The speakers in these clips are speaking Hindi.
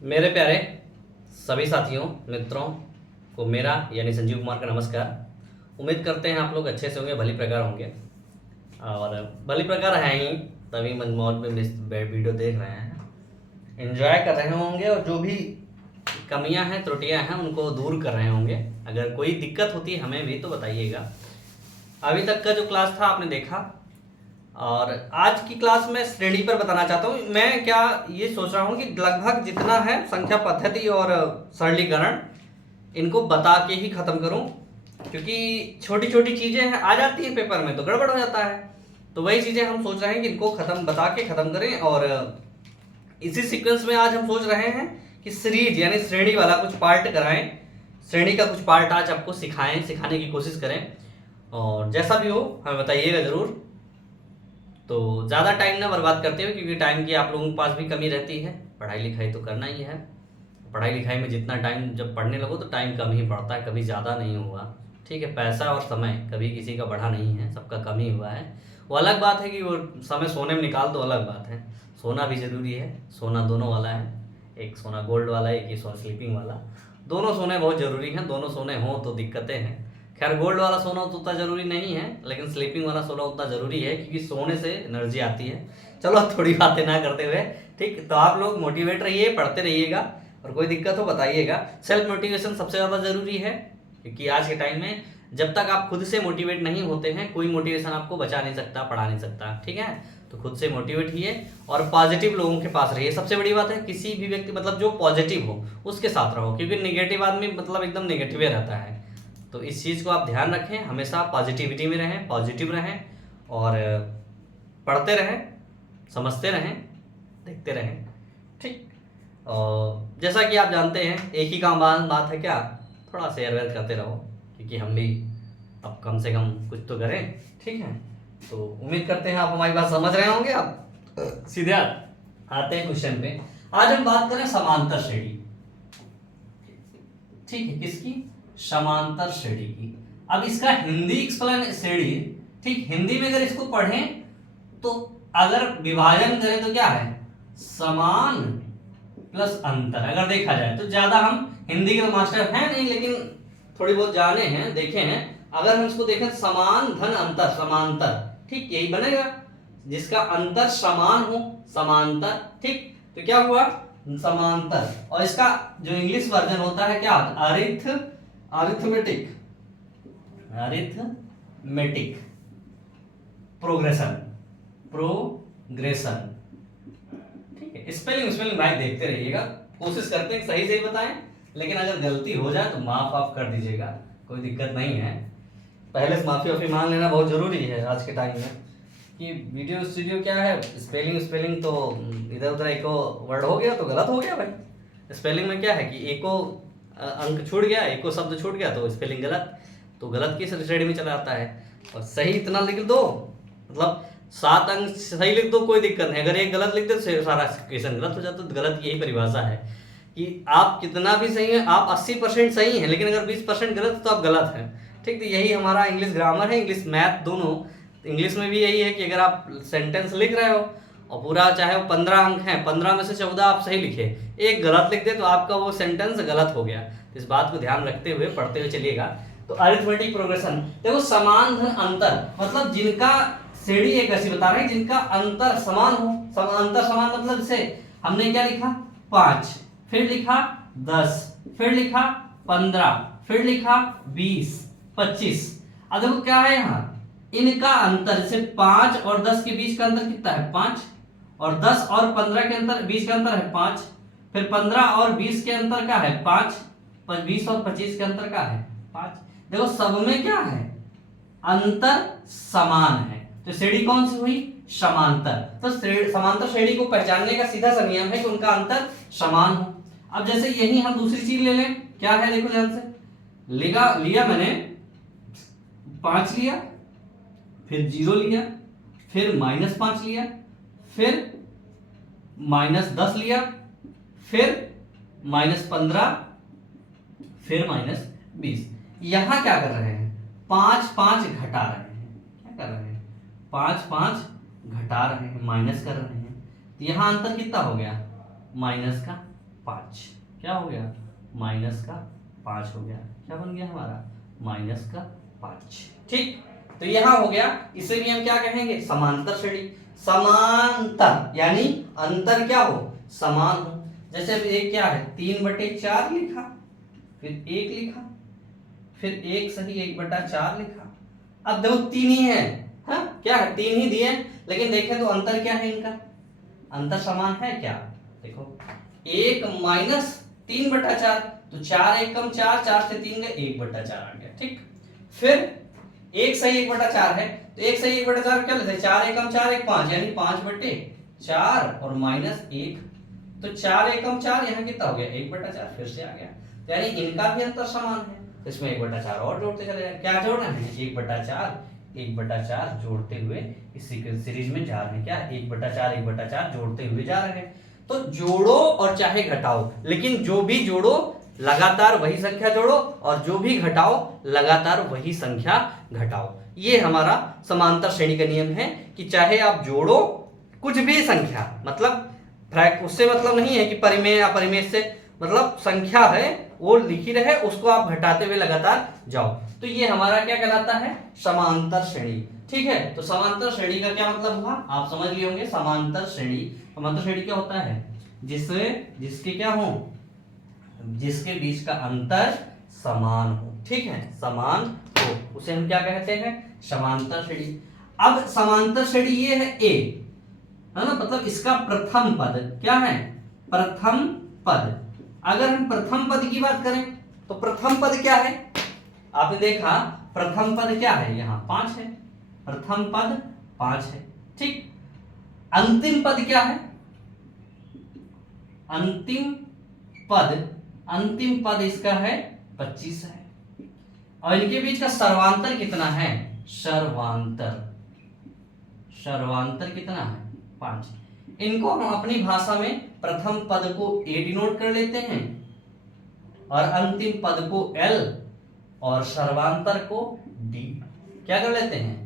मेरे प्यारे सभी साथियों मित्रों को मेरा यानी संजीव कुमार का नमस्कार। उम्मीद करते हैं आप लोग अच्छे से होंगे, भली प्रकार होंगे और भली प्रकार हैं ही, तभी मनमौज में वीडियो देख रहे हैं, एंजॉय कर रहे होंगे और जो भी कमियां हैं त्रुटियां हैं उनको दूर कर रहे होंगे। अगर कोई दिक्कत होती है हमें भी तो बताइएगा। अभी तक का जो क्लास था आपने देखा और आज की क्लास में श्रेणी पर बताना चाहता हूँ। मैं क्या ये सोच रहा हूँ कि लगभग जितना है संख्या पद्धति और सरलीकरण इनको बता के ही खत्म करूँ, क्योंकि छोटी छोटी चीजें हैं आ जाती हैं पेपर में तो गड़बड़ हो जाता है। तो वही चीजें हम सोच रहे हैं कि इनको खत्म बता के खत्म करें। और इसी सीक्वेंस में आज हम सोच रहे हैं कि सीरीज यानी श्रेणी वाला कुछ पार्ट कराएं, श्रेणी का कुछ पार्ट आज आपको सिखाने की कोशिश करें। और जैसा भी हो हमें बताइएगा जरूर। तो ज़्यादा टाइम ना बर्बाद करते हुए, क्योंकि टाइम की आप लोगों के पास भी कमी रहती है, पढ़ाई लिखाई तो करना ही है। पढ़ाई लिखाई में जितना टाइम जब पढ़ने लगो तो टाइम कम ही पड़ता है, कभी ज़्यादा नहीं हुआ। ठीक है, पैसा और समय कभी किसी का बढ़ा नहीं है, सबका कम ही हुआ है। वो अलग बात है कि वो समय सोने में निकाल दो, अलग बात है। सोना भी ज़रूरी है, सोना दोनों वाला है, एक सोना गोल्ड वाला है, एक ही सोना स्लीपिंग वाला। दोनों सोने बहुत ज़रूरी हैं, दोनों सोने हों तो दिक्कतें हैं। खैर गोल्ड वाला सोना तो उतना ज़रूरी नहीं है, लेकिन स्लीपिंग वाला सोना उतना ज़रूरी है क्योंकि सोने से एनर्जी आती है। चलो थोड़ी बातें ना करते हुए, ठीक, तो आप लोग मोटिवेट रहिए, पढ़ते रहिएगा और कोई दिक्कत हो बताइएगा। सेल्फ मोटिवेशन सबसे ज़्यादा ज़रूरी है, क्योंकि आज के टाइम में जब तक आप खुद से मोटिवेट नहीं होते हैं कोई मोटिवेशन आपको बचा नहीं सकता, पढ़ा नहीं सकता। ठीक है, तो खुद से मोटिवेट रहिए और पॉजिटिव लोगों के पास रहिए। सबसे बड़ी बात है किसी भी व्यक्ति मतलब जो पॉजिटिव हो उसके साथ रहो, क्योंकि नेगेटिव आदमी मतलब एकदम नेगेटिव रहता है। तो इस चीज़ को आप ध्यान रखें, हमेशा पॉजिटिविटी में रहें, पॉजिटिव रहें और पढ़ते रहें, समझते रहें, देखते रहें। ठीक, और जैसा कि आप जानते हैं एक ही काम बात है क्या, थोड़ा शेयर वेयर करते रहो, क्योंकि हम भी अब कम से कम कुछ तो करें। ठीक है, तो उम्मीद करते हैं आप हमारी बात समझ रहे होंगे। आप सीधे आते हैं क्वेश्चन पे। आज हम बात करें समांतर श्रेणी। ठीक है, किसकी? समांतर श्रेणी की। अब इसका हिंदी एक्सप्लेन श्रेणी, ठीक, हिंदी में अगर इसको पढ़ें तो अगर विभाजन करें तो क्या है, समान प्लस अंतर। अगर देखा जाए तो ज्यादा हम हिंदी के तो मास्टर हैं नहीं, लेकिन थोड़ी बहुत जाने हैं, देखे हैं। अगर हम इसको देखें समान धन अंतर, समांतर, ठीक, यही बनेगा जिसका अंतर समान हो, समांतर। ठीक, तो क्या हुआ, समांतर। और इसका जो इंग्लिश वर्जन होता है क्या, अरिथमेटिक प्रोग्रेशन। ठीक है, स्पेलिंग भाई देखते रहिएगा, कोशिश करते हैं सही सही बताएं, लेकिन अगर गलती हो जाए तो माफ ऑफ कर दीजिएगा, कोई दिक्कत नहीं है। पहले से माफी मांग लेना बहुत जरूरी है आज के टाइम में, कि वीडियो स्टूडियो क्या है, स्पेलिंग तो इधर उधर एको वर्ड हो गया तो गलत हो गया भाई। स्पेलिंग में क्या है कि एको अंक छूट गया, एको शब्द छूट गया तो स्पेलिंग गलत, तो गलत की श्रेणी में चला आता है। और सही इतना लिख दो, मतलब 7 अंक सही लिख दो, कोई दिक्कत नहीं। अगर एक गलत लिख दो तो सारा क्वेश्चन गलत हो जाता है। तो गलत यही परिभाषा है कि आप कितना भी सही है, आप 80% सही हैं, लेकिन अगर 20% गलत तो आप गलत हैं। ठीक, तो यही हमारा इंग्लिश ग्रामर है, इंग्लिश मैथ दोनों। इंग्लिश में भी यही है कि अगर आप सेंटेंस लिख रहे हो और पूरा चाहे वो 15 अंक हैं, 15 में से 14 आप सही लिखे, एक गलत लिख दे तो आपका वो सेंटेंस गलत हो गया। तो इस बात को ध्यान रखते हुए पढ़ते हुए चलिएगा। तो अरिथमेटिक प्रोग्रेशन देखो, समान धन अंतर, मतलब जिनका श्रेणी एक ऐसी बता रहे हैं जिनका अंतर समान हो। अंतर समान मतलब जैसे हमने क्या लिखा, 5, फिर लिखा 10, फिर लिखा 15, फिर लिखा 20, 25। अब देखो क्या है यहाँ, इनका अंतर, जैसे 5 और 10 के बीच का अंतर कितना है, 5, और 10 और 15 के अंतर बीच का अंतर है 5, फिर 15 और 20 के अंतर का है 5, 20 और 25 के अंतर का है 5। देखो सब में क्या है, अंतर समान है, तो श्रेणी कौन सी हुई, समांतर। तो समांतर श्रेणी को पहचानने का सीधा सा नियम है कि उनका अंतर समान हो। अब जैसे यही हम दूसरी चीज ले लें, क्या है देखो ध्यान से, लिया मैंने 5 लिया, फिर 0 लिया, फिर -5 लिया, फिर -10 लिया, फिर -15, फिर -20। यहां क्या कर रहे हैं, 5 घटा रहे हैं। क्या कर रहे हैं, 5 घटा रहे हैं, माइनस कर रहे हैं। तो यहां अंतर कितना हो गया, -5। 5, क्या हो गया माइनस का 5 हो गया, क्या बन गया हमारा माइनस का 5। ठीक, तो यहां हो गया, इसे भी हम क्या कहेंगे समांतर श्रेणी। समांतर यानी अंतर क्या हो समान हो। जैसे अब एक क्या है 3/4 लिखा, फिर 1 लिखा, फिर 1 सही 1/4 लिखा। अब देखो 3 ही है, हाँ क्या है 3 ही दिए, लेकिन देखें तो अंतर क्या है इनका, अंतर समान है क्या, देखो 1 माइनस 3/4, तो 4 1 कम 4, 4 से 3 गए 1/4 आ गया। ठीक, फिर 1 सही 1/4 है, तो 1 सही 1/4 क्या लेते हैं 4 1 कम 4 1 5, यानी 5/4 और माइनस 1, तो 4 1 कम 4 यहाँ कितना हो गया 1/4, फिर से आ गया, तो यानी इनका भी अंतर समान है। तो इसमें 1/4 और जोड़ते चले जाए, क्या जोड़ना है 1/4 जोड़ते हुए इस सीरीज में जा रहे हैं, क्या 1/4 जोड़ते हुए जा रहे हैं। तो जोड़ो और चाहे घटाओ, लेकिन जो भी जोड़ो लगातार वही संख्या जोड़ो, और जो भी घटाओ लगातार वही संख्या घटाओ। ये हमारा समांतर श्रेणी का नियम है कि चाहे आप जोड़ो कुछ भी संख्या, मतलब उससे मतलब नहीं है कि परिमेय अपरिमेय से, मतलब संख्या है वो लिखी रहे, उसको आप घटाते हुए लगातार जाओ, तो ये हमारा क्या कहलाता है समांतर श्रेणी। ठीक है, तो समांतर श्रेणी का क्या मतलब हुआ आप समझ लिए होंगे। समांतर श्रेणी क्या होता है, जिसके क्या हो, जिसके बीच का अंतर समान हो। ठीक है, समान हो, उसे हम क्या कहते हैं समांतर श्रेणी। अब समांतर श्रेणी ये है ए, है ना, मतलब इसका प्रथम पद क्या है प्रथम पद। अगर हम प्रथम पद की बात करें तो प्रथम पद क्या है, आपने देखा प्रथम पद क्या है, यहां 5 है, प्रथम पद 5 है। ठीक, अंतिम पद क्या है, अंतिम पद इसका है 25 है, और इनके बीच का सर्वांतर कितना है, सर्वांतर कितना है 5। इनको हम अपनी भाषा में प्रथम पद को ए डिनोट कर लेते हैं, और अंतिम पद को एल, और सर्वांतर को डी, क्या कर लेते हैं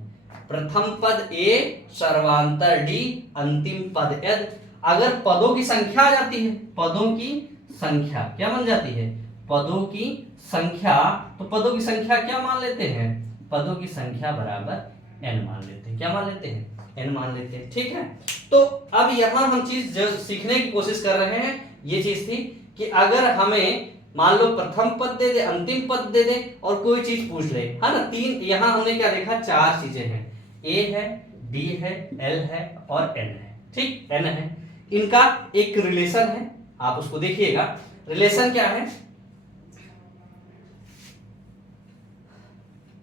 प्रथम पद ए, सर्वांतर डी, अंतिम पद एल। अगर पदों की संख्या आ जाती है, पदों की संख्या क्या बन जाती है, पदों की संख्या, तो पदों की संख्या क्या मान लेते हैं, पदों की संख्या बराबर n मान लेते हैं, क्या मान लेते हैं n मान लेते हैं। ठीक है, तो अब यहां हम चीज जो सीखने की कोशिश कर रहे हैं ये चीज थी कि अगर हमें मान लो प्रथम पद दे दे, अंतिम पद दे दे, और कोई चीज पूछ ले, है ना, तीन, यहां हमने क्या देखा 4 चीजें हैं, a है, d है, l है और n है। ठीक, n है, इनका एक रिलेशन है, आप उसको देखिएगा। रिलेशन क्या है,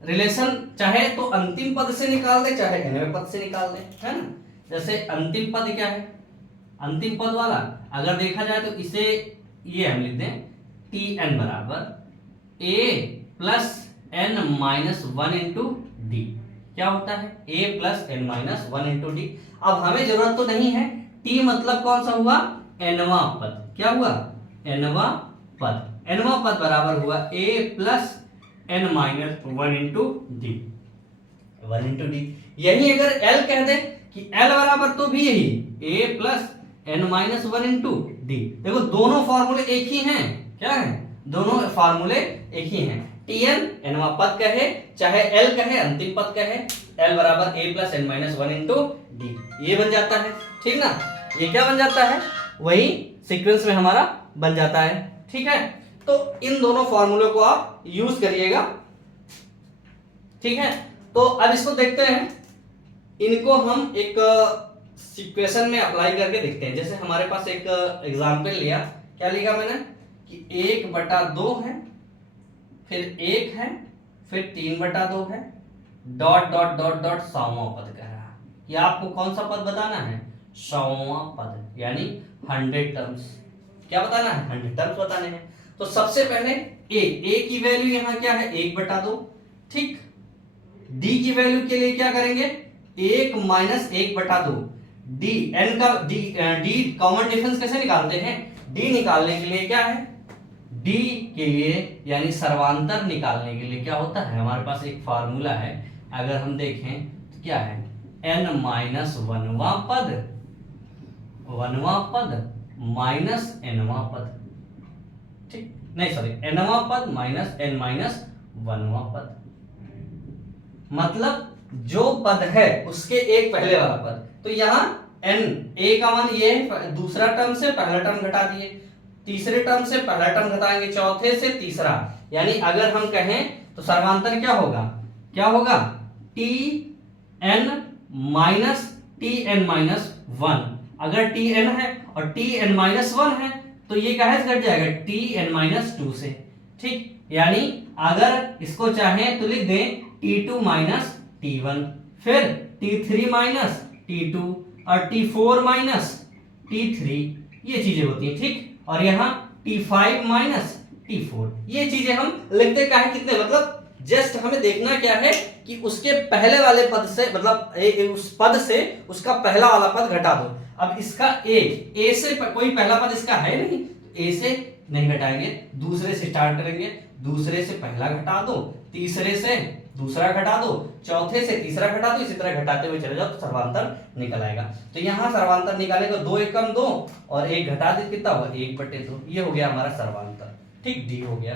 रिलेशन चाहे तो अंतिम पद से निकाल दे, चाहे nवें पद से निकाल दे, है ना। जैसे अंतिम पद क्या है, अंतिम पद वाला अगर देखा जाए तो इसे ये हम लिख दें tn बराबर a plus n minus 1 into D, क्या होता है a plus n minus 1 into D. अब हमें जरूरत तो नहीं है, t मतलब कौन सा हुआ nवां पद, क्या हुआ nवां पद बराबर हुआ a plus n minus 1 into D, 1 into D. यही अगर l कह दे कि l बराबर तो भी यही a plus n minus 1 into D. देखो दोनों फॉर्मूले एक ही हैं, क्या है दोनों फॉर्मूले एक ही हैं। tn nवां पद कहे चाहे l कहे अंतिम पद कहे, l बराबर a plus n minus 1 into D, ये बन जाता है। ठीक ना, ये क्या बन जाता है, वही सीक्वेंस में हमारा बन जाता है। ठीक है, तो इन दोनों फॉर्मूले को आप यूज करिएगा। ठीक है, तो अब इसको देखते हैं, इनको हम एक सिचुएशन में अप्लाई करके देखते हैं। जैसे हमारे पास एक एग्जांपल लिया, क्या लिखा मैंने कि 1/2 है, फिर 1 है, फिर 3/2 है, डॉट डॉट डॉट डॉट 100वां पद कह रहा है कि आपको कौन सा पद बताना है, 100वां पद, यानी 100 टर्म्स। क्या बताना है, 100 टर्म्स बताने हैं। तो सबसे पहले a की वैल्यू यहां क्या है 1/2। ठीक, d की वैल्यू के लिए क्या करेंगे 1 माइनस 1/2, d n का d कॉमन डिफरेंस कैसे निकालते हैं, d निकालने के लिए क्या है, d के लिए यानी सर्वांतर निकालने के लिए क्या होता है, हमारे पास एक फार्मूला है, अगर हम देखें तो क्या है n माइनस 1वां पद माइनस nवां पद, ठीक, नहीं सॉरी, nवां पद माइनस n माइनस 1वां पद, मतलब जो पद है उसके एक पहले वाला पद। तो यहाँ n a का मान ये है, दूसरा टर्म से पहला टर्म घटा दिए, तीसरे टर्म से पहला टर्म घटाएंगे, चौथे से तीसरा, यानी अगर हम कहें तो सर्वांतर क्या होगा, क्या होगा, T N minus T N minus 1। अगर टी एन है और टी एन माइनस 1 है तो ये कहाँ से घट जाएगा, टी एन माइनस 2 से। ठीक, यानी अगर इसको चाहें तो लिख दें T2 माइनस T1, फिर T3 माइनस T2 और T4 माइनस T3, ये चीजें होती हैं। ठीक, और यहाँ T5 माइनस T4, ये चीजें हम लिखते क्या है, कितने, मतलब जस्ट हमें देखना क्या है कि उसके पहले वाले पद से, मतलब उस पद से उसका पहला वाला पद घटा दो। अब इसका ए से कोई पहला पद इसका है नहीं, ए से नहीं घटाएंगे, दूसरे से स्टार्ट करेंगे, दूसरे से पहला घटा दो, तीसरे से दूसरा घटा दो, चौथे से तीसरा घटा दो, इसी तरह घटाते हुए चले जाओ तो सर्वांतर निकल आएगा। तो यहाँ सर्वांतर निकालेगा 2 एकम 2 और 1 घटा दे, कितना हुआ 1/2, ये हो गया हमारा सर्वांतर। ठीक, डी हो गया।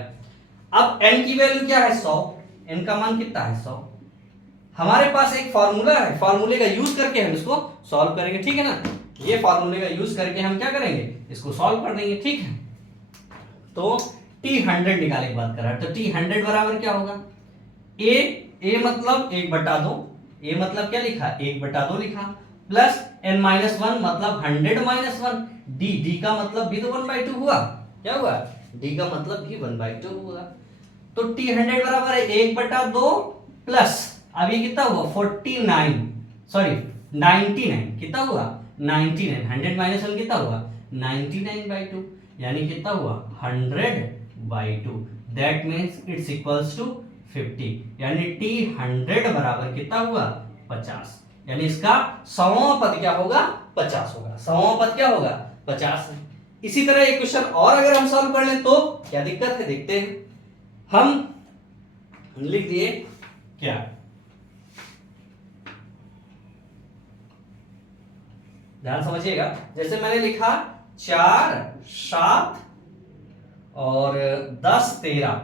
अब n की वैल्यू क्या है 100, n का मान कितना है 100। हमारे पास एक फॉर्मूला है, फॉर्मूले का यूज करके हम इसको सॉल्व करेंगे, ठीक है ना। ये फॉर्मूले का यूज करके हम क्या करेंगे, इसको सॉल्व कर देंगे। ठीक है, तो t100 निकालने की बात कर रहा है, तो t100 बराबर क्या होगा, a मतलब 1/2, a मतलब क्या लिखा 1/2 लिखा, प्लस n माइनस 1 मतलब 100 माइनस 1, d का मतलब भी तो 1/2 हुआ, क्या हुआ, d का मतलब भी 1/2 हुआ। तो t100 बराबर है 1/2 प्लस, अभी कितना हुआ 49, सॉरी 99, कितना हुआ 99, 100 माइनस 1 कितना हुआ 99/2, यानी कितना हुआ 100/2, that means it's equals to 50, यानी t100 बराबर कितना हुआ 50, यानी इसका 100वां पद क्या होगा 50 होगा, 100वां पद क्या होगा 50 है। इसी तरह एक क्वेश्चन और अगर हम सॉल्व कर लें तो क्या दिक्कत है, देखते हैं। हम लिख दिए क्या, ध्यान समझिएगा, जैसे मैंने लिखा 4 7 और 10 13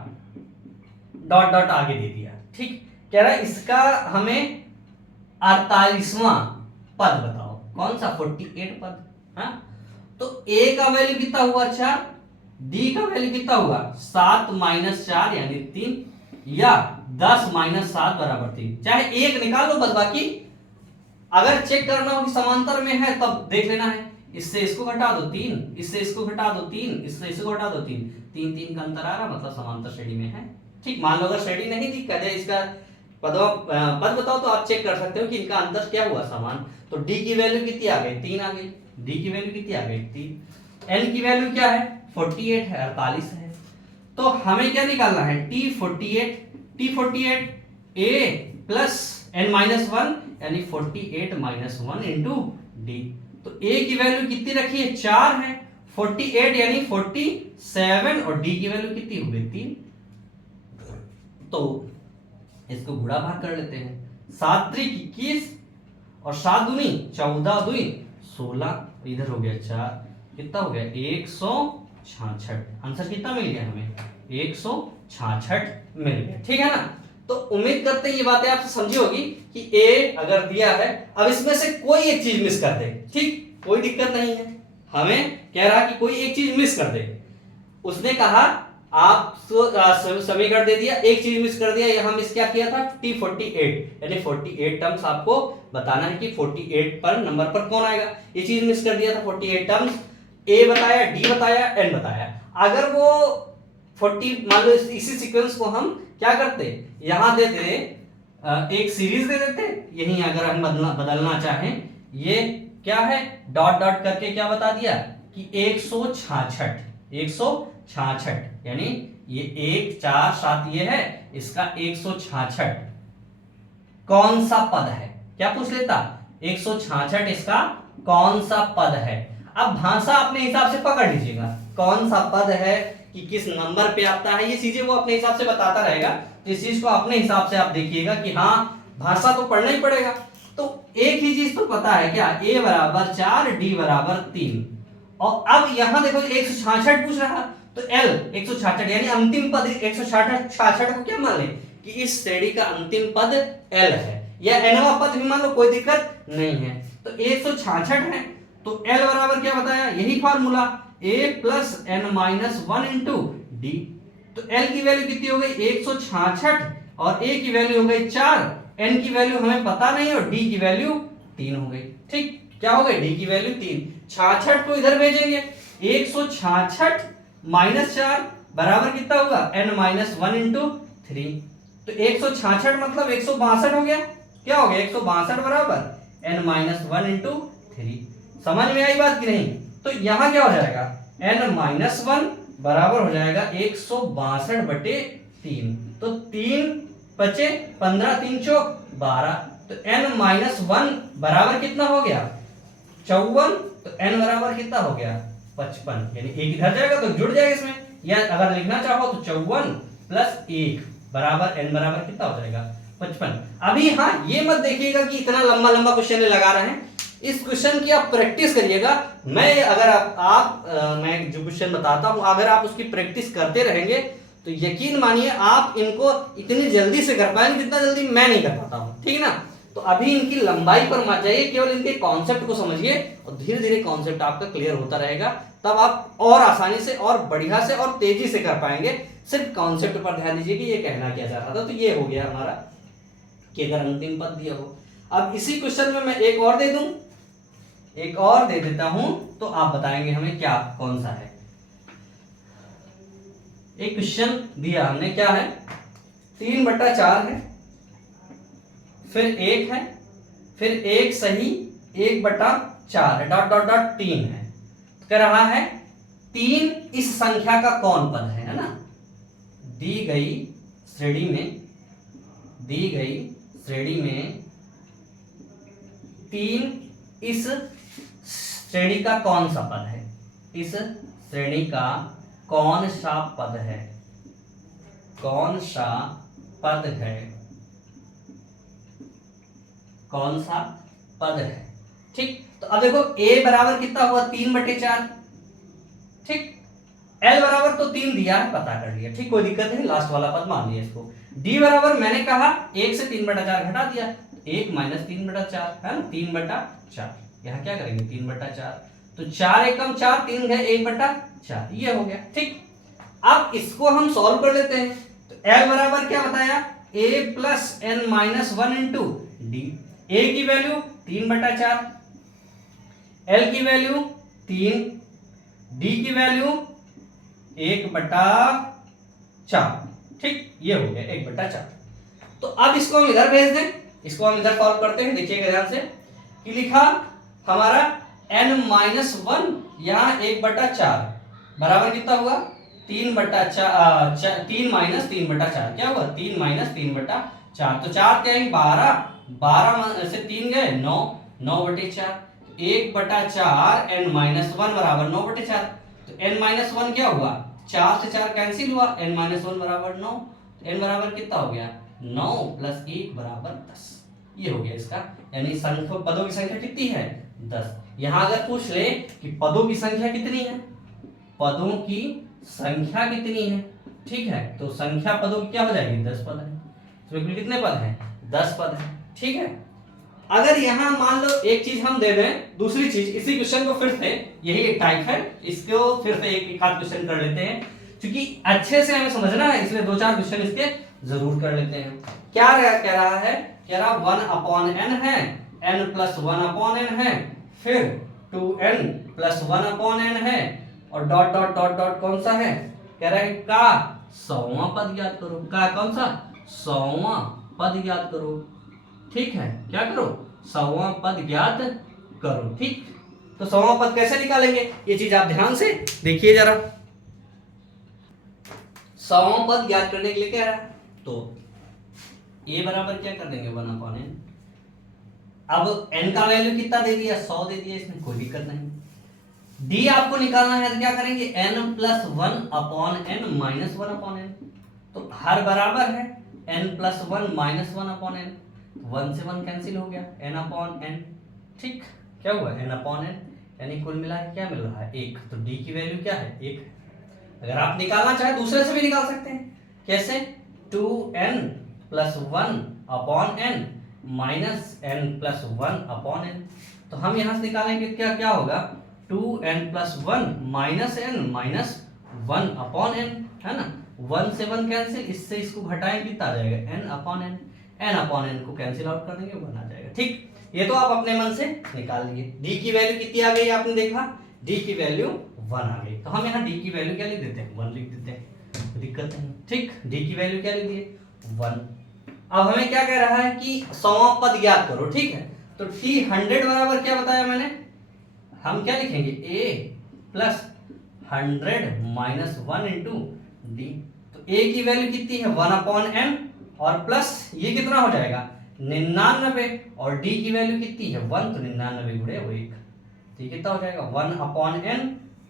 डॉट डॉट आगे दे दिया। ठीक, कह रहा है इसका हमें 48वां पद बताओ, कौन सा 48 पद। हाँ, तो a का वैल्यू कितना हुआ 4, d का वैल्यू कितना हुआ 7 माइनस 4 यानी 3, या 10 माइनस 7 बराबर 3, चाहे एक निकाल लो बस, बाकी अगर चेक करना हो कि समांतर में है तब देख लेना है, इससे इसको घटा दो 3, इससे इसको घटा दो 3, इससे इसको घटा दो 3, 3 3 का अंतर आ रहा, मतलब समांतर श्रेणी में है। ठीक, मान लो अगर श्रेणी नहीं दी, कहे इसका पद बताओ तो आप चेक कर सकते हो कि इनका अंतर क्या हुआ समान। तो d की वैल्यू कितनी आ गई 3 आ गई, d की वैल्यू कितनी आ गई 3, n की वैल्यू क्या है 48 है, 48 है। तो हमें क्या निकालना है t48 a plus n minus 1 यानी 48 माइनस 1 इंटू डी। तो a की वैल्यू कितनी रखी है 4 है, 48 यानी 47 और d की वैल्यू कितनी हो गई 3। तो इसको गुणा भाग कर लेते हैं, 7 त्रिक 21 और 7 दूनी 14 दुई 16, इधर हो गया 4, कितना हो गया 166, आंसर कितना मिल गया हमें 166 मिल गया। ठीक है ना, तो उम्मीद करते हैं ये बातें आपसे समझी होगी कि a अगर दिया है, अब इसमें से कोई एक चीज मिस कर दे, ठीक कोई दिक्कत नहीं है, हमें कह रहा कि कोई एक चीज मिस कर दे। उसने कहा आप समीकरण दे दिया, एक चीज मिस कर दिया, यहां मिस क्या किया था t48 यानी 48 टर्म्स आपको बताना है कि 48 पर नंबर पर कौन आएगा, ये चीज मिस कर दिया था 48 टर्म्स, a बताया d बताया n बताया। अगर वो 40 मान लो इसी सीक्वेंस को हम क्या करते यहां देते एक सीरीज दे देते, यही अगर हम बदलना चाहें, ये क्या है डॉट डॉट करके क्या बता दिया कि 166 यानी ये 1 4 7 ये है, इसका 166 कौन सा पद है, क्या पूछ लेता 166 इसका कौन सा पद है। अब भाषा अपने हिसाब से पकड़ लीजिएगा, कौन सा पद है कि किस नंबर पे आता है, ये चीजें वो अपने हिसाब से बताता रहेगा, इस चीज को अपने हिसाब से आप देखिएगा कि हाँ भाषा तो पढ़ना ही पड़ेगा। तो एक ही चीज तो पता है क्या, a बराबर 4 d बराबर 3, और अब यहां देखो 166 पूछ रहा, तो L 166 यानी अंतिम पद 166 को क्या मान ले कि इस श्रेणी का अंतिम पद L है, या nवां पद भी मान लो, कोई दिक्कत नहीं है। तो 166 है तो L बराबर क्या बताया, यही formula a plus n minus 1 into D. तो L की वैल्यू कितनी हो गई 166 और a की वैल्यू हो गई 4, n की वैल्यू हमें पता नहीं और d की वैल्यू 3 हो गई। ठीक, क्या हो गई, d की वैल्यू 3। 66 को इधर भेजेंगे, 166 माइनस 4 बराबर कितना होगा n माइनस 1 इंटू 3। तो 166 मतलब 162 हो गया, क्या हो गया 162 बराबर n माइनस 1 इंटू 3। समझ में आई बात कि नहीं? तो यहां क्या हो जाएगा n माइनस 1 बराबर हो जाएगा 162 बटे 3। तो 3 बचे 15, 3 चौक 12। तो n माइनस 1 बराबर कितना हो गया 54। तो n बराबर कितना हो गया 55, यानी एक इधर जाएगा तो जुड़ जाएगा इसमें, या अगर लिखना चाहो तो 54 प्लस 1 बराबर n बराबर कितना हो जाएगा 55। अभी हाँ ये मत देखिएगा कि इतना लंबा लंबा क्वेश्चन लगा रहे हैं, इस क्वेश्चन की आप प्रैक्टिस करिएगा। मैं अगर मैं जो क्वेश्चन बताता हूं अगर आप उसकी प्रैक्टिस करते रहेंगे तो यकीन मानिए आप इनको इतनी जल्दी से कर पाएंगे जितना जल्दी मैं नहीं कर पाता हूं, ठीक है ना। तो अभी इनकी लंबाई पर मत जाइए, केवल इनके कॉन्सेप्ट को समझिए और धीरे धीरे कॉन्सेप्ट आपका क्लियर होता रहेगा, तब आप और आसानी से और बढ़िया से और तेजी से कर पाएंगे। सिर्फ कॉन्सेप्ट पर ध्यान दीजिए कि ये कहना क्या चाह रहा था। तो ये हो गया हमारा कि अगर अंतिम पद दिया हो। अब इसी क्वेश्चन में मैं एक और दे दूं, एक और दे देता हूं तो आप बताएंगे हमें क्या कौन सा है। एक क्वेश्चन दिया हमने, क्या है 3/4 है, फिर 1 है, फिर 1 सही 1/4 है, डॉट डॉट डॉट 3 है। तो कह रहा है 3 इस संख्या का कौन पद है ना। दी गई श्रेणी में 3 इस श्रेणी का कौन सा पद है, इस श्रेणी का कौन सा पद है, कौन सा पद है, कौन सा पद है। ठीक, तो अब देखो a बराबर कितना हुआ 3/4, ठीक, l बराबर तो 3 दिया है, पता कर लिया, ठीक, कोई दिक्कत नहीं, लास्ट वाला पद मान लिया इसको। d बराबर मैंने कहा 1 से 3/4 घटा दिया, 1 माइनस 3/4 है ना, 3/4। यहाँ क्या करेंगे 3/4, तो 4 एकम 4, 3 गए 1/4, ये हो गया। ठीक, अब इसको हम सॉल्व कर लेते हैं। तो l बराबर क्या बताया a plus n minus 1 into D. a की वैल्यू 3/4, l की वैल्यू 3, d की वैल्यू 1/4। ठीक, ये हो गया 1/4। तो अब इसको हम इधर भेज दें, इसको हम इधर सॉल्व करते हैं। देखिएगा ध्यान से कि लिखा हमारा n माइनस 1 यहाँ 1/4 बराबर कितना हुआ 3/4, 3 माइनस 3/4 क्या हुआ 3 माइनस 3/4। तो 4 क्या है 12, 12 से 3 गए 9, 9/4, 1/4 n माइनस 1 बराबर 9/4। तो n माइनस 1 क्या हुआ 4 से 4 कैंसिल हुआ, n माइनस 1 बराबर 9। n बराबर कितना हो गया 9 प्लस 1 बराबर 10। ये हो गया इसका, यानी संख्या पदों की संख्या कितनी है 10। यहां अगर पूछ ले कि पदों की संख्या कितनी है, पदों की संख्या कितनी है, ठीक है, तो संख्या पदों की क्या हो जाएगी 10 पद है। तो इसमें कितने पद हैं 10 पद है। ठीक है, अगर यहां मान लो एक चीज हम दे दें, दूसरी चीज इसी क्वेश्चन को फिर से, यही एक टाइप है, इसको फिर से एक आध क्वेश्चन कर लेते हैं क्योंकि अच्छे से हमें समझना है, इसलिए 2-4 क्वेश्चन इसके जरूर कर लेते हैं। क्या कह रहा है, कह रहा 1/n है, n प्लस 1/n है, फिर 2n प्लस 1/n है, और डॉट डॉट डॉट डॉट कौन सा है, कह रहा है का 100वां पद ज्ञात करो। का कौन सा 100वां पद ज्ञात करो। ठीक है, क्या करो 100वां पद ज्ञात करो। ठीक, तो 100वां पद कैसे निकालेंगे, ये चीज आप ध्यान से देखिए जरा। 100वां पद ज्ञात करने के लिए क्या है, तो a बराबर क्या कर देंगे 1/n। अब n का वैल्यू कितना दे दिया 100 दे दिया, इसमें कोई दिक्कत नहीं। d आपको निकालना है तो क्या करेंगे n plus 1/n minus 1/n। तो हर बराबर है n प्लस 1 माइनस 1/n, 1 से 1 कैंसिल हो गया n/n। ठीक, क्या हुआ n/n, यानी कुल मिला के क्या मिल रहा है 1। तो d की वैल्यू क्या है 1। अगर आप निकालना चाहे दूसरे से भी निकाल सकते हैं। कैसे? 2n plus 1 upon n minus n plus 1 upon n। तो हम यहां से निकालेंगे क्या क्या होगा, 2n plus 1 minus n minus 1 upon n, है ना। 1 से 1 कैंसिल, इससे इसको घटाएंगे कितना आ जाएगा, n upon n। n upon n को कैंसिल आउट कर देंगे, 1 आ जाएगा। ठीक, ये तो आप अपने मन से निकाल लिए। d की वैल्यू कितनी आ गई आपने देखा, d की वैल्यू 1 आ गई। तो हम यहाँ d की वैल्यू क्या लिख देते हैं, 1 लिख देते हैं, दिक्कत नहीं। ठीक, d की वैल्यू क्या लिख दिए, 1। अब हमें क्या कह रहा है कि 100वां पद ज्ञात करो। ठीक है, तो t 100 बराबर क्या बताया मैंने, हम क्या लिखेंगे, a plus 100 minus 1 into D. तो a की वैल्यू कितनी है, 1 अपॉन m, और प्लस ये कितना हो जाएगा 99, और d की वैल्यू कितनी है 1, तो 99 गुणे 1, तो कितना हो जाएगा 1 अपॉन n।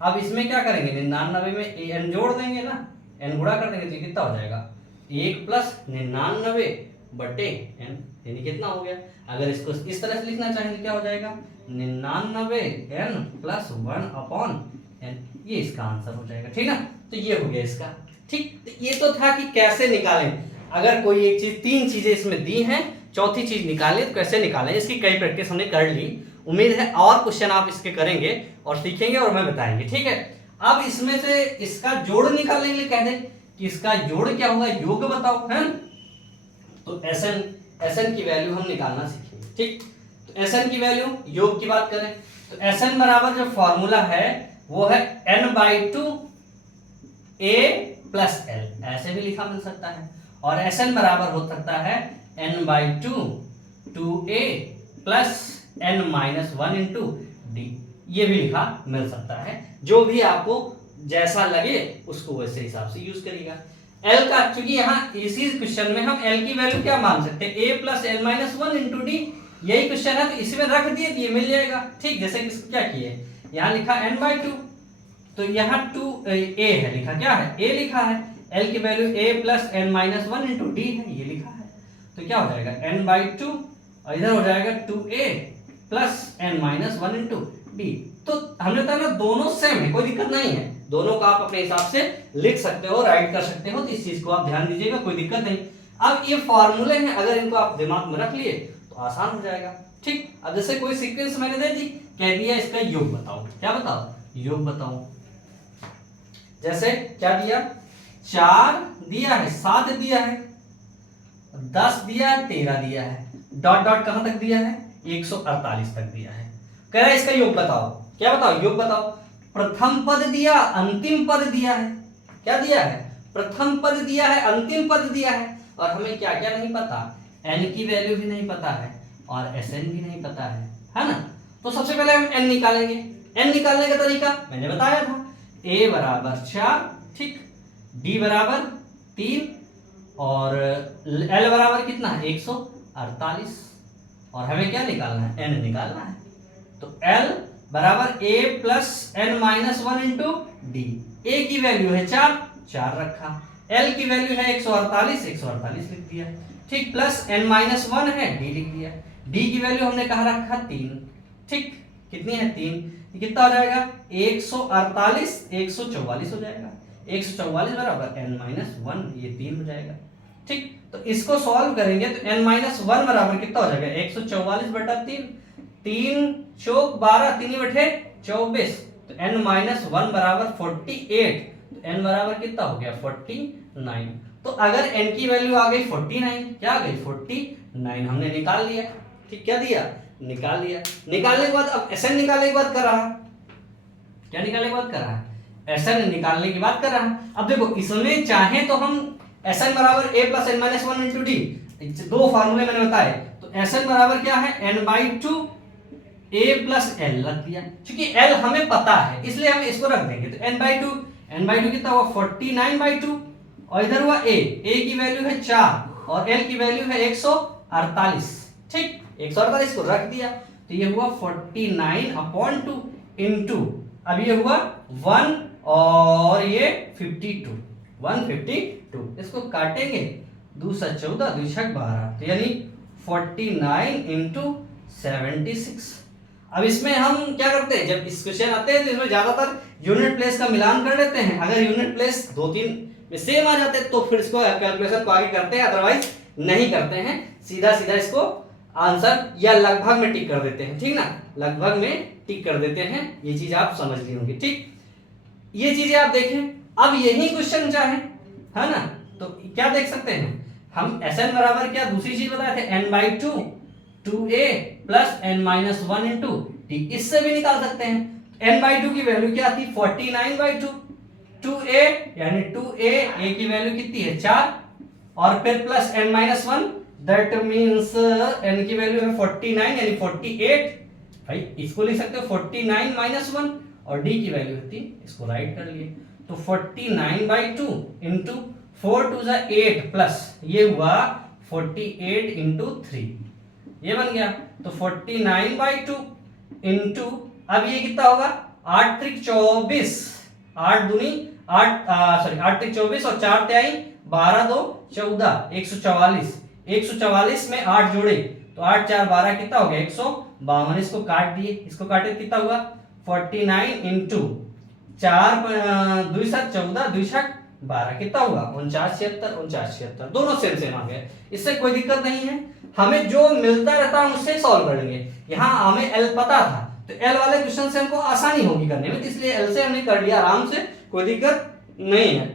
अब इसमें क्या करेंगे, 99 में n जोड़ देंगे ना, n गुणा कर देंगे, तो कितना हो जाएगा 1 प्लस 99 बटे n, यानी कितना हो गया। अगर इसको इस तरह से लिखना चाहें तो क्या हो जाएगा 99 n प्लस 1 अपॉन n, ये इसका आंसर हो जाएगा। ठीक ना, तो ये हो गया इसका। ठीक, तो ये तो था कि कैसे निकालें। अगर कोई एक चीज, 3 चीजें इसमें दी हैं, चौथी चीज निकालें तो कैसे निकालें, इसकी कई प्रैक्टिस हमने कर ली। उम्मीद है और क्वेश्चन आप इसके करेंगे और सीखेंगे और हमें बताएंगे। ठीक है, अब इसमें से इसका जोड़ निकालने के लिए कह दें कि इसका जोड़ क्या होगा, योग बताओ, है। तो Sn की वैल्यू हम निकालना सीखेंगे। ठीक, तो Sn की वैल्यू, योग की बात करें तो Sn बराबर जो फॉर्मूला है वो है n/2 a प्लस l, ऐसे भी लिखा मिल सकता है। और Sn बराबर हो सकता है n/2 2a plus n minus 1 into D, ये भी लिखा मिल सकता है। जो भी आपको जैसा लगे उसको वैसे हिसाब से यूज करिएगा। L का, क्योंकि यहाँ इसी क्वेश्चन में हम L की वैल्यू क्या मान सकते हैं, a plus n minus 1 into D, यही क्वेश्चन है, तो इसमें रख दिए तो ये मिल जाएगा। ठीक, जैसे क्या किए, यहाँ लिखा n/2, तो यहाँ 2a है लिखा, क्या है a लिखा है, L की value a plus n minus 1 into D है, ये लिखा है। तो क्या हो जाएगा n/2, और इधर हो जाएगा 2a plus n minus 1 into D. तो हमने बताया ना दोनों सेम है, कोई दिक्कत नहीं है, दोनों को आप अपने हिसाब से लिख सकते हो, राइट कर सकते हो, तो इस चीज को आप ध्यान दीजिएगा, कोई दिक्कत नहीं। अब ये फॉर्मूले हैं, अगर इनको आप दिमाग में रख लिए तो आसान हो जाएगा। ठीक, अब जैसे कोई सीक्वेंस मैंने दे दी, कह दिया इसका योग बताओ, क्या बताओ, योग बताओ। जैसे क्या दिया, 4 दिया है, 7 दिया है, 10 दिया है, 13 दिया है, डॉट डॉट कहां तक दिया है, 148 तक दिया है। कह रहा है इसका योग बताओ, क्या बताओ, योग बताओ। प्रथम पद दिया, अंतिम पद दिया है, क्या दिया है, प्रथम पद दिया है, अंतिम पद दिया है, और हमें क्या क्या नहीं पता, n की वैल्यू भी नहीं पता है और Sn भी नहीं पता है ना। तो सबसे पहले हम n निकालेंगे। n निकालने का तरीका मैंने बताया था, a बराबर 4, ठीक, d बराबर 3, और l बराबर कितना है 148, और हमें क्या निकालना है, n निकालना है। तो l बराबर a plus n minus 1 into D, a की वैल्यू है 4, 4 रखा, l की वैल्यू है 148, 148 लिख दिया, ठीक, प्लस n माइनस 1 है, d लिख दिया, d की वैल्यू हमने कहा रखा 3, ठीक, कितनी है 3, कितना हो जाएगा 148, 144 हो जाएगा, 144 बराबर n माइनस 1, ये 3 हो जाएगा। ठीक, तो इसको सॉल्व करेंगे तो n माइनस 1 बराबर कितना हो जाएगा 144 बटा 3, 3 चौक 12, 3 बटे 24, तो n माइनस 1 बराबर 48, तो n बराबर कितना हो गया 49। तो अगर n की वैल्यू आ गई 49, क्या आ गई 49, हमने निकाल लिया। ठीक, क्या दिया, निकाल लिया। निकालने के बाद अब Sn निकालने की बात कर रहा है, क्या निकालने की बात कर रहा है, Sn निकालने की बात कर रहा है। अब देखो इसमें चाहे तो हम Sn बराबर a plus n minus 1 into D, दो फार्मूले मैंने बताए, तो Sn बराबर क्या है n/2 a प्लस l रख दिया, क्योंकि l हमें पता है इसलिए हम इसको रख देंगे। तो n/2 कितना हुआ 49/2, और इधर हुआ a की वैल्यू है 4 और l की वैल्यू है 148, ठीक, 148 को रख दिया, तो ये हुआ 49/2 इंटू, अब ये हुआ 1 और ये 52, 152, इसको काटेंगे 2 से 14, 2 छक 12, तो यानी 49 इंटू 76। अब इसमें हम क्या करते हैं, जब इस क्वेश्चन आते हैं तो इसमें ज्यादातर यूनिट प्लेस का मिलान कर लेते हैं। अगर यूनिट प्लेस 2-3 में सेम आ जाते तो फिर इसको कैलकुलेशन को आगे करते हैं, अदरवाइज नहीं करते हैं। सीधा सीधा इसको आंसर या लगभग में टिक कर देते हैं, ठीक ना, लगभग में टिक कर देते हैं। ये चीज आप समझ ली होंगी, ठीक। ये चीजें आप देखें। अब यही क्वेश्चन चाहे, है ना, तो क्या देख सकते हैं हम, Sn बराबर क्या दूसरी चीज बताए थे, n/2 2a plus n-1 into T. इससे भी निकाल सकते हैं। n/2 की वैल्यू क्या थी, 49/2। 2a यानी 2a, a की वैल्यू कितनी है 4, और फिर plus n-1, that means n की वैल्यू है 49 यानी 48। भाई इसको लिख सकते हो 49 - 1, और d की वैल्यू थी, इसको राइट कर लिए तो 49/2 इंटू 4 2 जा 8 प्लस ये हुआ 48 इंटू 3, ये बन गया। तो 49/2 इंटू, अब ये कितना होगा, 8 त्रिक 24, 8 दूनी 8 त्रिक 24 और 4 त्याई 12 2 14, 144। 144 में 8 जोड़े तो 8 4 12 कितना हो गया 152। इसको काट दिए, इसको काटे कितना हुआ 49 इंटू 4 2 7 14 2 6 12 कितना हुआ 49 76 49 76, दोनों सेम सेम आ गए। इससे कोई दिक्कत नहीं है, हमें जो मिलता रहता है उससे सॉल्व कर लेंगे। यहाँ हमें एल पता था तो एल वाले क्वेश्चन से हमको आसानी होगी करने में, इसलिए एल से हमने कर लिया आराम से, कोई दिक्कत नहीं है।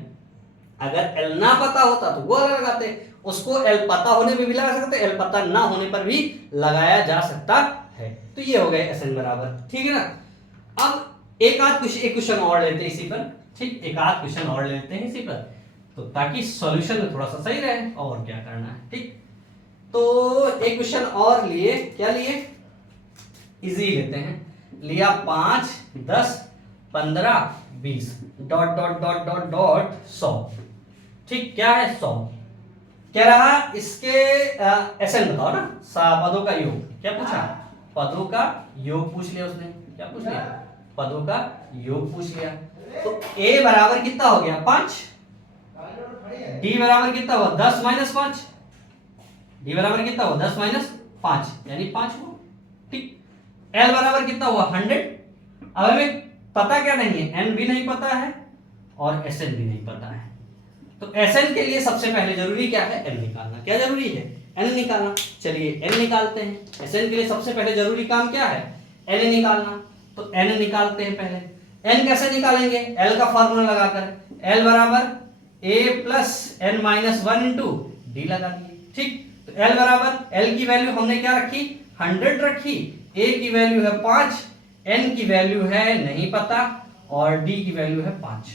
अगर एल ना पता होता तो वो लगाते, उसको एल पता होने पे भी लगा सकते, एल पता ना होने पर भी लगाया जा सकता है। तो ये हो गए Sn बराबर, ठीक है ना। अब एक क्वेश्चन और लेते हैं इसी पर, ठीक, एक आध क्वेश्चन और लेते हैं इसी पर, तो ताकि सॉल्यूशन में थोड़ा सा सही रहे, और क्या करना है, ठीक। तो एक क्वेश्चन और लिए, क्या लिए, इजी लेते हैं, लिया 5 10 15 20 dot dot dot dot dot 100, ठीक, क्या है 100। कह रहा इसके Sn बताओ ना, पदों का योग, क्या पूछा, पदों का योग पूछ लिया उसने, क्या पूछ लिया, पदों का योग पूछ लिया। तो a बराबर कितना हो गया 5, d बराबर कितना हुआ 10 - 5, d बराबर कितना हुआ 10 - 5 यानी 5 हुआ, ठीक। l बराबर कितना हुआ 100। अब हमें पता क्या नहीं है, n भी नहीं पता है और Sn भी नहीं पता है, तो Sn के लिए सबसे पहले जरूरी क्या है, n निकालना। क्या जरूरी है, n निकालना। चलिए n निकालते हैं। Sn के लिए सबसे पहले जरूरी काम क्या है, n निकालना। तो n निकालते हैं पहले। n कैसे निकालेंगे, l का फॉर्मूला लगाकर, l बराबर a plus n-1 into D लगा दिए, ठीक। तो l बराबर, l की वैल्यू हमने क्या रखी 100 रखी, a की वैल्यू है 5, n की वैल्यू है नहीं पता, और d की वैल्यू है 5।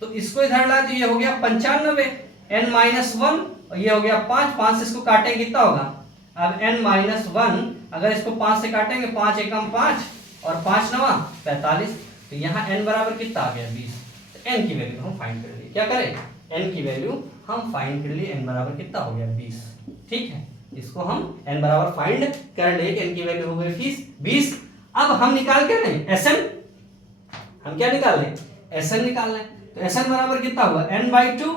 तो इसको इधर ला, तो ये हो गया 95, n-1 और ये हो गया 5, 5 से इसको काटेंगे कितना होगा, अब n-1 अगर इसको 5 से काटेंगे, 5 एकम 5 और 5 9 45, तो यहाँ n बराबर कितना आ गया 20। तो n की वैल्यू हम फाइंड कर लिए, क्या करें, n की वैल्यू हम फाइंड कर लिए, n बराबर कितना हो गया 20, ठीक है। इसको हम n बराबर फाइंड कर लिए, n की वैल्यू हो गई 20। अब हम निकाल के नहीं Sn, हम क्या निकाल लें, Sn निकाल लें। तो Sn बराबर कितना हुआ n/2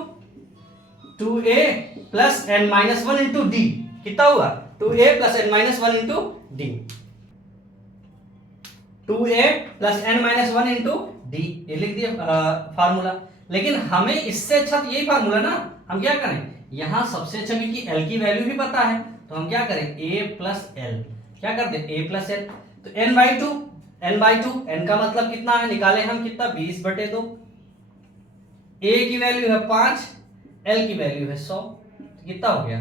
2a plus n-1 into D, कितना हुआ 2a plus n-1 into D, 2a plus n-1 into D, ये लिख दिया फार्मूला। लेकिन हमें इससे अच्छा तो यही फार्मूला ना, हम क्या करें, यहां सबसे अच्छा क्योंकि l की वैल्यू भी पता है, तो हम क्या करें a प्लस l, क्या कर दे a प्लस l। तो n/2 n का मतलब कितना है, निकाले हम कितना 20/2, a की वैल्यू है 5, l की वैल्यू है 100, तो कितना हो गया,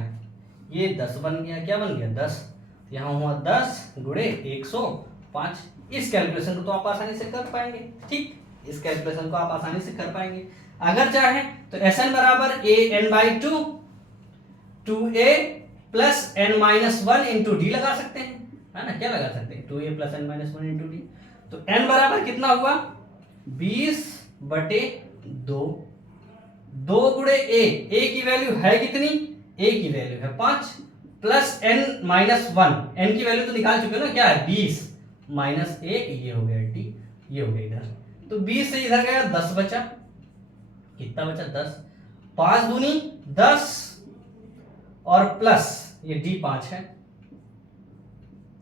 ये 10 बन गया, क्या बन गया 10, यहाँ हुआ 10 गुणे 105। इस कैलकुलेशन को तो आप आसानी से कर पाएंगे, ठीक, इस कैलकुलेशन को आप आसानी से कर पाएंगे। अगर चाहे तो Sn बराबर a n/2 2a plus n-1 into D लगा सकते हैं, है ना, क्या लगा सकते हैं 2a plus n-1 into D. तो n बराबर कितना हुआ 20/2, 2 गुणे a की वैल्यू है कितनी, a की वैल्यू है 5 प्लस n-1, n की वैल्यू तो निकाल चुके हो ना, क्या है 20 माइनस 1, ये हो गया डी, ये हो गया इधर। तो 20 से इधर गया 10 बचा, कितना बचा 10, 5 दूनी 10 और प्लस ये डी 5 है,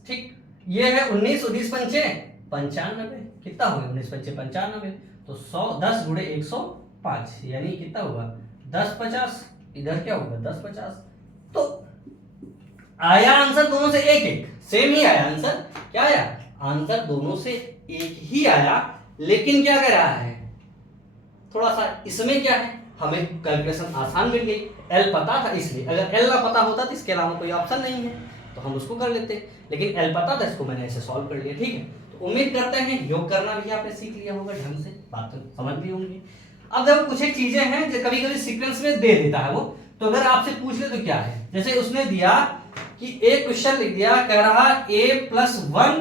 ठीक। ये है 19 19 पंचे 95, कितना हो गया 19 पंचे 95, तो 100 10 गुणे 105 यानी कितना हुआ 1050। इधर क्या होगा 1050। तो आया आंसर दोनों से एक एक, सेम ही आया आंसर। क्या आया आंसर दोनों से एक ही आया, लेकिन क्या कर रहा है थोड़ा सा इसमें क्या है, हमें कैलकुलेशन आसान मिल गई, एल पता था इसलिए। अगर एल ना पता होता तो इसके अलावा कोई ऑप्शन नहीं है तो हम उसको कर लेते, लेकिन एल पता था, इसको मैंने ऐसे सॉल्व कर लिया। ठीक है, तो उम्मीद करते हैं योग करना भी आपने सीख लिया होगा ढंग से, बात तो समझ ली होंगी। अब देखो कुछ एक चीजें हैं जो कभी कभी सीक्वेंस में दे देता है वो, तो अगर आपसे पूछ ले तो क्या है, जैसे उसने दिया कि एक क्वेश्चन लिख दिया, कह रहा a+1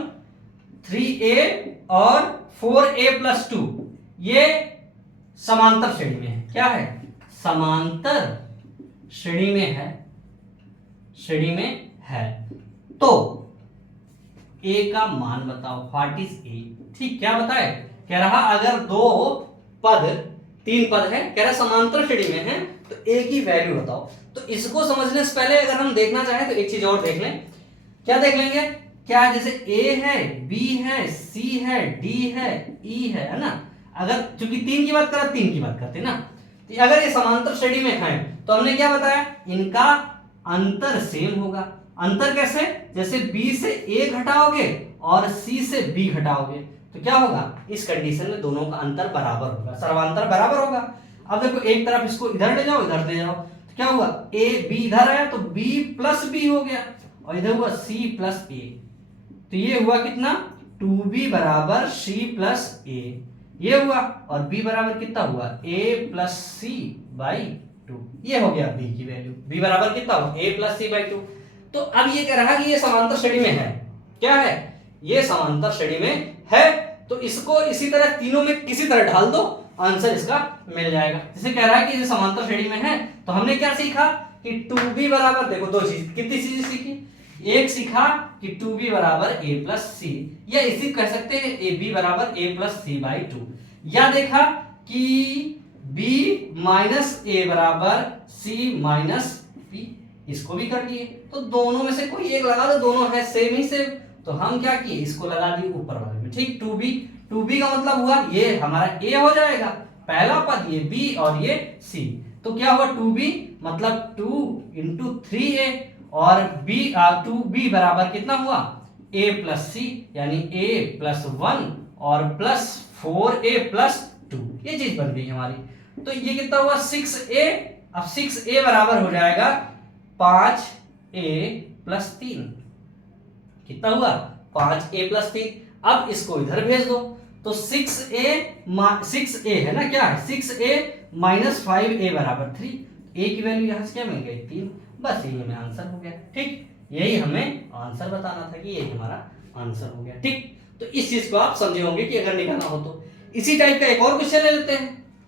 3a और 4a+2 ये समांतर श्रेणी में है। क्या है समांतर श्रेणी में है, श्रेणी में है। तो a का मान बताओ, व्हाट इज a। ठीक, क्या बताए, कह रहा अगर दो पद 3 पद है, कह रहा समांतर श्रेणी में है, तो a की वैल्यू बताओ। तो इसको समझने से पहले अगर हम देखना चाहें तो एक चीज और देख लें। क्या देख लेंगे, क्या जैसे a है, b है, c है, d है, e है ना। अगर चूंकि 3 की बात करा, 3 की बात करते ना, तो अगर ये समांतर श्रेणी में है तो हमने क्या बताया, इनका अंतर सेम होगा। अंतर कैसे, जैसे b से a घटाओगे और c से b घटाओगे तो क्या होगा, इस कंडीशन में दोनों का अंतर बराबर होगा, सर्वांतर बराबर होगा। अब देखो एक तरफ इसको इधर ले जाओ, इधर ले जाओ, तो क्या हुआ a b इधर आया तो b प्लस b हो गया, और इधर हुआ c प्लस a, तो ये हुआ कितना 2b बराबर c प्लस a, ये हुआ, और b बराबर कितना हुआ a प्लस c बाई 2, ये हो गया b की वैल्यू। b बराबर कितना हुआ a प्लस c बाई 2। तो अब ये कह रहा कि ये समांतर श्रेणी में है, क्या है ये समांतर श्रेणी में है, तो इसको इसी तरह तीनों में किसी तरह ढाल दो, आंसर इसका मिल जाएगा। जैसे कह रहा है कि ये समांतर श्रेणी में है, तो हमने क्या सीखा कि 2b बराबर, देखो दो चीज, कितनी चीजें सीखी, एक सीखा कि 2b बराबर a प्लस सी, या इसी कह सकते हैं ab बराबर a प्लस सी बाई 2, या देखा कि b माइनस a बराबर c माइनस b, इसको भी कर लिए। तो दोनों में से कोई एक लगा दो, दोनों है सेम ही सेम, तो हम क्या किए इसको लगा दिए ऊपर वाले में। ठीक, 2b का मतलब हुआ ये हमारा a हो जाएगा, पहला पद ये b और ये c, तो क्या हुआ 2b मतलब 2 इंटू 3a, और b बराबर कितना हुआ a प्लस सी, यानी a प्लस 1 और प्लस 4a प्लस 2, ये चीज बन गई हमारी। तो ये कितना हुआ 6a, अब 6a बराबर हो जाएगा 5a प्लस 3, कितना हुआ 5a प्लस 3। अब इसको इधर भेज दो, तो 6a है ना, क्या है 6a माइनस 5a बराबर 3, a की वैल्यू यहां से क्या मिल गई 3, बस यही हमें आंसर हो गया। ठीक, यही हमें आंसर बताना था कि यही हमारा आंसर हो गया। ठीक, तो इस चीज को आप समझे होंगे कि अगर निकालना हो तो। इसी टाइप का एक और क्वेश्चन ले लेते हैं,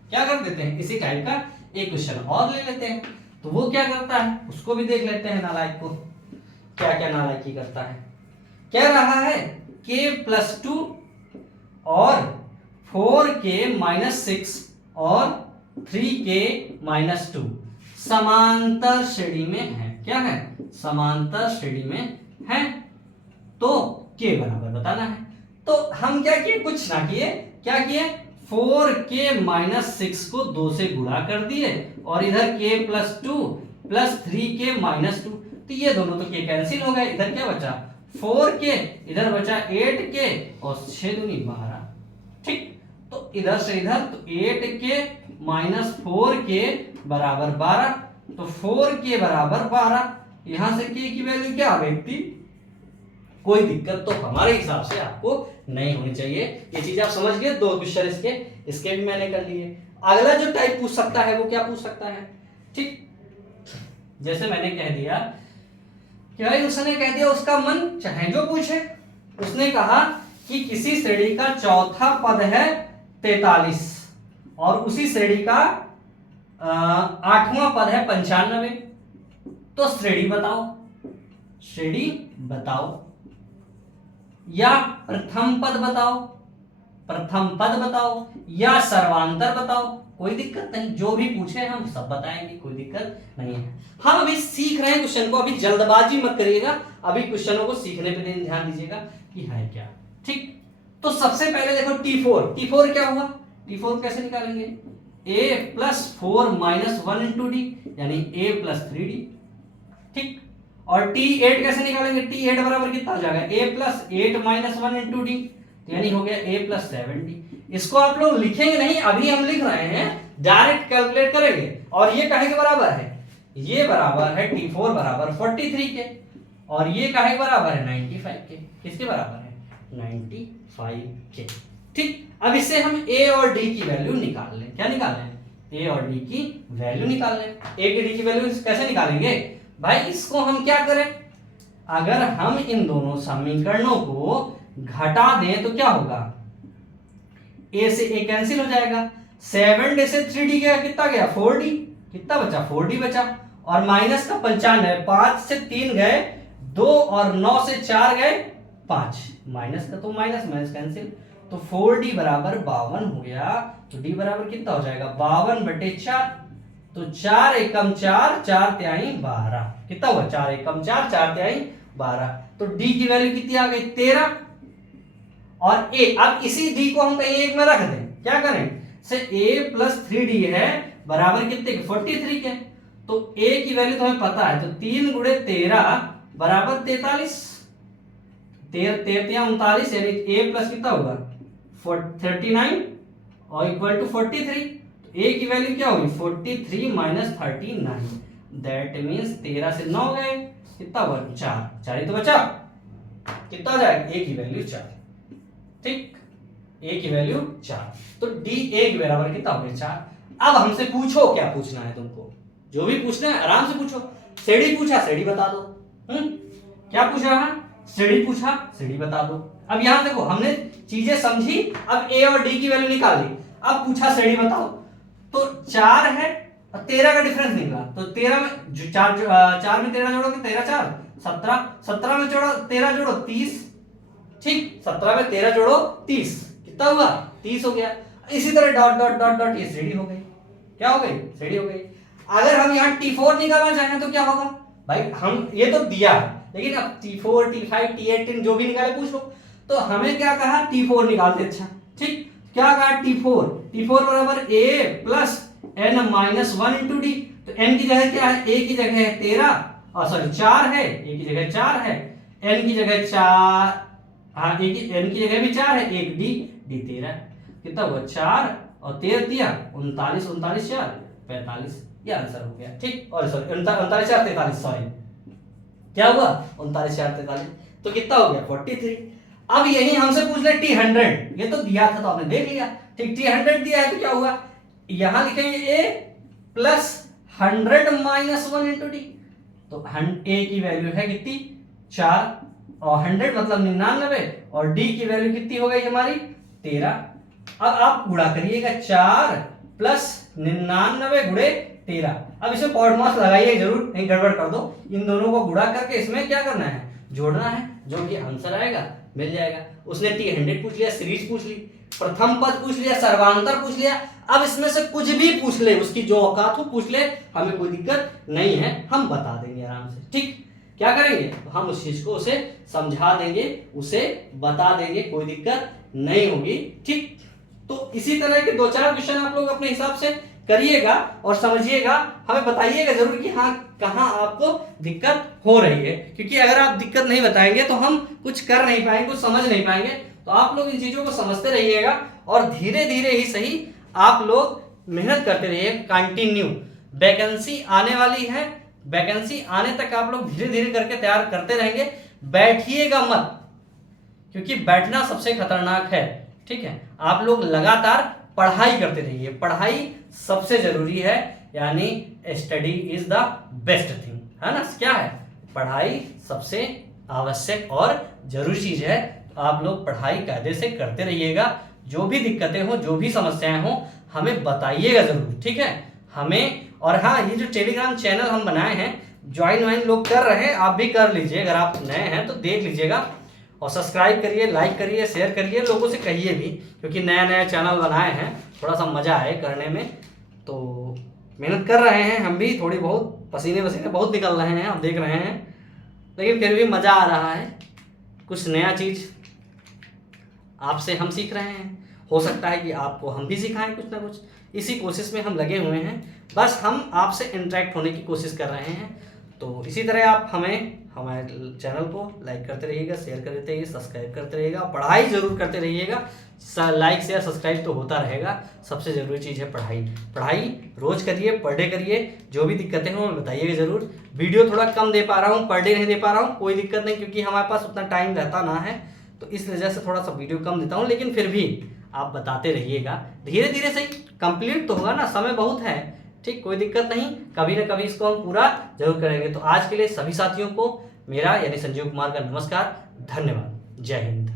क्या कर देते हैं इसी टाइप का एक क्वेश्चन और ले लेते हैं, तो वो क्या करता है उसको भी देख लेते हैं, नालायक को क्या क्या नालायकी करता है। कह रहा है k प्लस 2 और 4k माइनस 6 और 3k माइनस 2 समांतर श्रेणी में है। क्या है समांतर श्रेणी में है, तो k बराबर बताना है। तो हम क्या किए, कुछ ना किए, क्या किए 4k माइनस 6 को 2 से गुणा कर दिए, और इधर k plus 2 plus 3k minus 2, तो ये दोनों तो k कैंसिल हो गए, इधर क्या बचा 4k, इधर बचा 8k और 6 दूनी 12। ठीक, तो इधर से इधर तो 8k माइनस 4k बराबर 12, तो 4k बराबर 12, यहां से k की वैल्यू क्या आ गई 3। कोई दिक्कत तो हमारे हिसाब से आपको नहीं होनी चाहिए, ये चीज आप समझ गए। 2 क्वेश्चन इसके भी मैंने कर लिए। अगला जो टाइप पूछ सकता है वो क्या पूछ सकता है, ठीक, जैसे मैंने कह दिया कि भाई उसने कह दिया उसका मन चाहे जो पूछे, उसने कहा कि किसी श्रेणी का चौथा पद है 43 और उसी श्रेणी का 8वां पद है 95, तो श्रेणी बताओ, श्रेणी बताओ, या प्रथम पद बताओ, प्रथम पद बताओ, या सर्वांतर बताओ, कोई दिक्कत नहीं, जो भी पूछे हम सब बताएंगे, कोई दिक्कत नहीं है। हम अभी सीख रहे हैं क्वेश्चन को, अभी जल्दबाजी मत करिएगा, अभी क्वेश्चनों को सीखने पे ध्यान दीजिएगा कि है क्या। ठीक, तो सबसे पहले देखो T4 क्या हुआ, T4 कैसे निकालेंगे? a plus 4 minus 1 into D, यानी a प्लस 3d। ठीक, और T8 कैसे निकालेंगे? T8 बराबर कितना हो जाएगा? a plus 8 minus 1 into D, यानी हो गया a प्लस 7d। इसको आप लोग लिखेंगे नहीं, अभी हम लिख रहे हैं, डायरेक्ट कैलकुलेट करेंगे। और ये काहे के बराबर है? ये बराबर है T4 बराबर 43 के, और ये काहे के बराबर है? 95 के। किसके बराबर है? 95 के। ठीक, अब इससे हम a और d की वैल्यू निकाल लें। क्या निकाल लें? a और d की वैल्यू निकाल लें। a की d की वैल्यू कैसे निकालेंगे भाई? इसको हम क्या करें, अगर हम इन दोनों समीकरणों को घटा दें तो क्या होगा? a से a कैंसिल हो जाएगा, 7d से 3d गया, कितना गया? 4d। कितना बचा? 4d बचा। और माइनस का 95, 5 से 3 गए 2, और 9 से 4 गए 5, माइनस का तो माइनस माइनस कैंसिल, तो 4d बराबर 52 हो गया। तो d बराबर कितना हो जाएगा? 52/4। तो 4 एकम 4, 4 तिहाई 12। कितना हुआ? 4 एकम 4, 4 तिहाई 12। तो d की वैल्यू कितनी आ गई? 13। और a, अब इसी d को हम कहीं एक में रख दें। क्या करें? से a प्लस 3d है बराबर कितने के? 43 के। तो a की वैल्यू तो हमें पता है, तो 3 गुणे 13 बराबर 43। 13 39, यानी a प्लस कितना होगा? 39 और इक्वल टू 43। तो a की वैल्यू क्या होगी? 43 माइनस 39, दैट मीन्स 13 से 9 गए, कितना हुआ? 4, 4 ही तो बचा। कितना हो जाएगा? a की वैल्यू 4। ठीक, a की वैल्यू 4। तो d a के बराबर कितना हो गया? 4। अब हमसे पूछो, क्या पूछना है तुमको? जो भी पूछना है आराम से पूछो। सीढ़ी पूछा, सीढ़ी बता दो। क्या पूछा है? सीढ़ी पूछा, सीढ़ी बता दो। अब यहां देखो, हमने चीजें समझी, अब a और d की वैल्यू निकाल ली। अब पूछा सीढ़ी बताओ, तो 4 है और 13 का डिफरेंस निकला, तो 13 में 4 में 13 जोड़ोगे, 13 4 17, 17 में जोड़ो 13 जोड़ो 30। ठीक, 17 में 13 जोड़ो 30, कितना हुआ? 30 हो गया। इसी तरह डॉट डॉट डॉट डॉट, ये सीढ़ी हो गई। क्या हो गई? सीढ़ी हो गई। अगर हम यहाँ T4 निकालना चाहें तो क्या होगा भाई? हम ये तो दिया है, लेकिन अब T4 T5 T8 जो भी निकाले पूछ लो। तो हमें क्या कहा? T4 निकालते। अच्छा ठीक, क्या कहा? T4 बराबर a plus n minus 1 into D. तो n की जगह क्या है? a की जगह है 13, और सॉरी 4 है, a की जगह 4 है, n की जगह 4, हाँ n की जगह भी 4 है, 1 d 13। कितना हुआ? 4 और 13 दिया 39, 39 4 45, ये आंसर हो गया। ठीक, और सॉरी 39 4 43, सॉरी क्या हुआ? 39 4 43, तो कितना हो गया? 43। अब यही हमसे पूछ ले T100, ये तो दिया था तो आपने देख लिया। ठीक, T100 दिया है तो क्या हुआ? यहां लिखेंगे a plus 100 minus 1 into D. तो a की वैल्यू है कितनी? 4, और 100 मतलब 99, और d की वैल्यू कितनी हो गई हमारी? 13। अब आप गुणा करिएगा, 4 प्लस 99 गुणे 13। अब इसमें पॉइंट मार्क्स लगाइए जरूर, नहीं गड़बड़ कर दो। इन दोनों को गुणा करके इसमें क्या करना है? जोड़ना है, जो कि आंसर आएगा मिल जाएगा। उसने T100 पूछ लिया, सीरीज पूछ ली, प्रथम पद पूछ लिया, सर्वांतर पूछ लिया। अब इसमें से कुछ भी पूछ ले, उसकी जो औकात हो पूछ ले, हमें कोई दिक्कत नहीं है, हम बता देंगे आराम से। ठीक, क्या करेंगे? हम उस चीज को उसे समझा देंगे, उसे बता देंगे, कोई दिक्कत नहीं होगी। ठीक, तो इसी तरह के 2-4 क्वेश्चन आप लोग अपने हिसाब से करिएगा और समझिएगा, हमें बताइएगा जरूर कि हाँ कहाँ आपको दिक्कत हो रही है, क्योंकि अगर आप दिक्कत नहीं बताएंगे तो हम कुछ कर नहीं पाएंगे, कुछ समझ नहीं पाएंगे। तो आप लोग इन चीजों को समझते रहिएगा और धीरे धीरे ही सही आप लोग मेहनत करते रहिए। कंटिन्यू वैकेंसी आने वाली है, वैकेंसी आने तक आप लोग धीरे धीरे करके तैयार करते रहेंगे। बैठिएगा मत, क्योंकि बैठना सबसे खतरनाक है। ठीक है, आप लोग लगातार पढ़ाई करते रहिए, पढ़ाई सबसे जरूरी है, यानी study is the best thing, है ना? क्या है? पढ़ाई सबसे आवश्यक और जरूरी चीज है। तो आप लोग पढ़ाई कायदे से करते रहिएगा। जो भी दिक्कतें हो, जो भी समस्याएं हो, हमें बताइएगा जरूर। ठीक है, हमें, और हाँ, ये जो टेलीग्राम चैनल हम बनाए हैं, ज्वाइन लोग कर रहे हैं, आप भी कर लीजिए। अगर आप नए हैं तो देख लीजिएगा, और सब्सक्राइब करिए, लाइक करिए, शेयर करिए, लोगों से कहिए भी, क्योंकि नया नया चैनल बनाए हैं, थोड़ा सा मज़ा आए करने में। तो मेहनत कर रहे हैं हम भी, थोड़ी बहुत पसीने बहुत निकल रहे हैं, आप देख रहे हैं, लेकिन फिर भी मज़ा आ रहा है। कुछ नया चीज़ आपसे हम सीख रहे हैं, हो सकता है कि आपको हम भी सिखाएं कुछ ना कुछ, इसी कोशिश में हम लगे हुए हैं। बस हम आपसे इंटरेक्ट होने की कोशिश कर रहे हैं। तो इसी तरह आप हमारे चैनल को लाइक करते रहिएगा, शेयर करते रहिए, सब्सक्राइब करते रहिएगा, पढ़ाई जरूर करते रहिएगा। लाइक शेयर सब्सक्राइब तो होता रहेगा, सबसे ज़रूरी चीज़ है पढ़ाई। पढ़ाई रोज़ करिए, पर डे करिए। जो भी दिक्कतें हों बताइएगा ज़रूर। वीडियो थोड़ा कम दे पा रहा हूँ, पर डे नहीं दे पा रहा हूँ, कोई दिक्कत नहीं, क्योंकि हमारे पास उतना टाइम रहता ना है, तो इस वजह से थोड़ा सा वीडियो कम देता हूँ। लेकिन फिर भी आप बताते रहिएगा, धीरे धीरे सही कंप्लीट तो होगा ना, समय बहुत है। ठीक, कोई दिक्कत नहीं, कभी ना कभी इसको हम पूरा जरूर करेंगे। तो आज के लिए सभी साथियों को मेरा यानी संजीव कुमार का नमस्कार, धन्यवाद, जय हिंद।